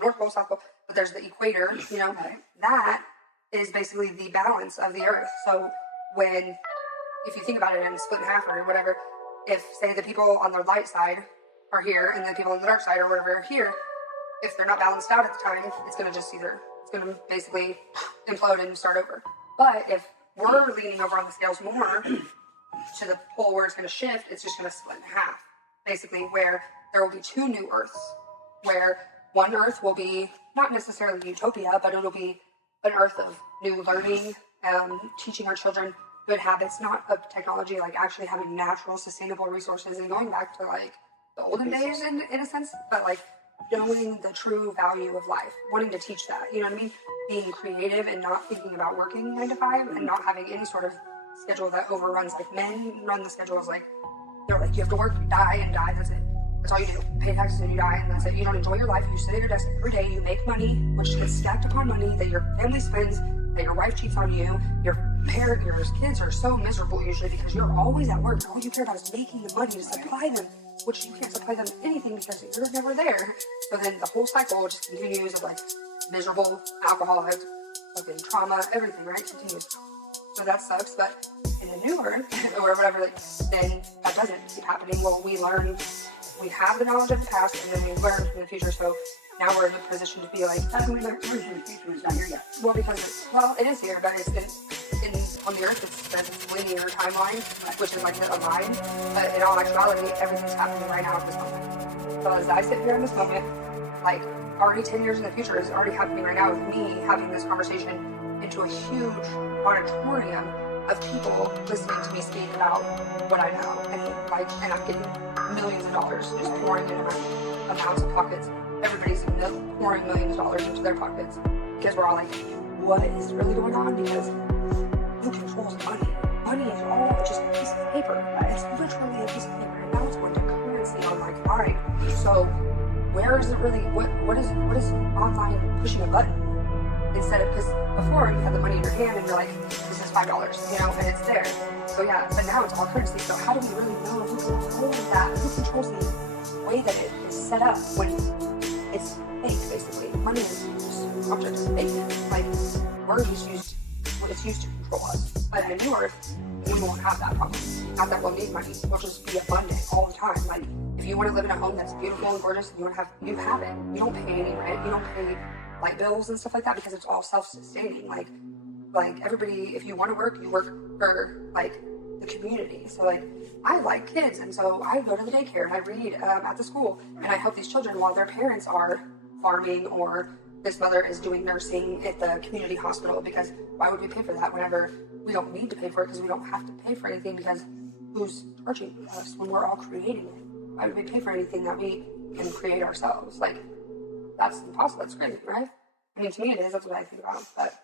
North Pole, South Pole, but there's the equator, you know, that is basically the balance of the earth. So if you think about it and split in half or whatever, if say the people on the light side are here and the people on the dark side or whatever are here, if they're not balanced out at the time, it's going to just it's going to basically implode and start over. But if we're leaning over on the scales more to the pole where it's going to shift, it's just going to split in half, basically, where there will be two new earths, where one earth will be not necessarily utopia, but it'll be an earth of new learning, teaching our children good habits, not of technology, like actually having natural, sustainable resources and going back to like the olden days in a sense, but like knowing the true value of life, wanting to teach that, you know what I mean? Being creative and not thinking about working 9 to 5 and not having any sort of schedule that overruns. Like men run the schedules like, they're like, you have to work, die, and die, that's it. That's all you do. Pay taxes and you die, and that's it. You don't enjoy your life. You sit at your desk every day, you make money, which gets stacked upon money that your family spends, that your wife cheats on you, your kids are so miserable usually because you're always at work. All you care about is making the money to supply them, which you can't supply them anything because you're never there. So then the whole cycle just continues of like miserable, alcoholic, fucking trauma, everything, right? Continues. So that sucks, but in the new earth, or whatever, like, then that doesn't keep happening. Well, we learn, we have the knowledge of the past, and then we learn from the future, so now we're in a position to be like, how can we learn from the future? It's not here yet. Well, because it is here, but on the earth, there's a linear timeline, which is like a line, but in all actuality, everything's happening right now at this moment. So as I sit here in this moment, like, already 10 years in the future is already happening right now with me having this conversation into a huge auditorium of people listening to me speak about what I know, and I'm getting millions of dollars just pouring into my amounts of pockets. Everybody's pouring millions of dollars into their pockets because we're all like, what is really going on? Because who controls money? Money is all just a piece of paper. It's literally a piece of paper, and now it's going to currency. I'm like, all right, so where is it really? What is online pushing a button? Instead of, because before you had the money in your hand and you're like, this is $5, you know, and it's there. So yeah, but now it's all currency. So how do we really know who controls that? Who controls the way that it is set up when it's fake, basically? Money is just an object of fake. Like, we're just used, it's used to control us. But in the new earth, we won't have that problem. Not that we'll need money. We'll just be abundant all the time. Like, if you want to live in a home that's beautiful and gorgeous, you have it. You don't pay any rent. You don't pay light bills and stuff like that because it's all self-sustaining. Like everybody, if you want to work, you work for like the community. So like, I like kids, and so I go to the daycare and I read at the school, and I help these children while their parents are farming, or this mother is doing nursing at the community hospital. Because why would we pay for that whenever we don't need to pay for it? Because we don't have to pay for anything, because who's charging us when we're all creating it? Why would we pay for anything that we can create ourselves? Like, that's impossible. That's crazy, right? I mean, to me it is. That's what I think about. But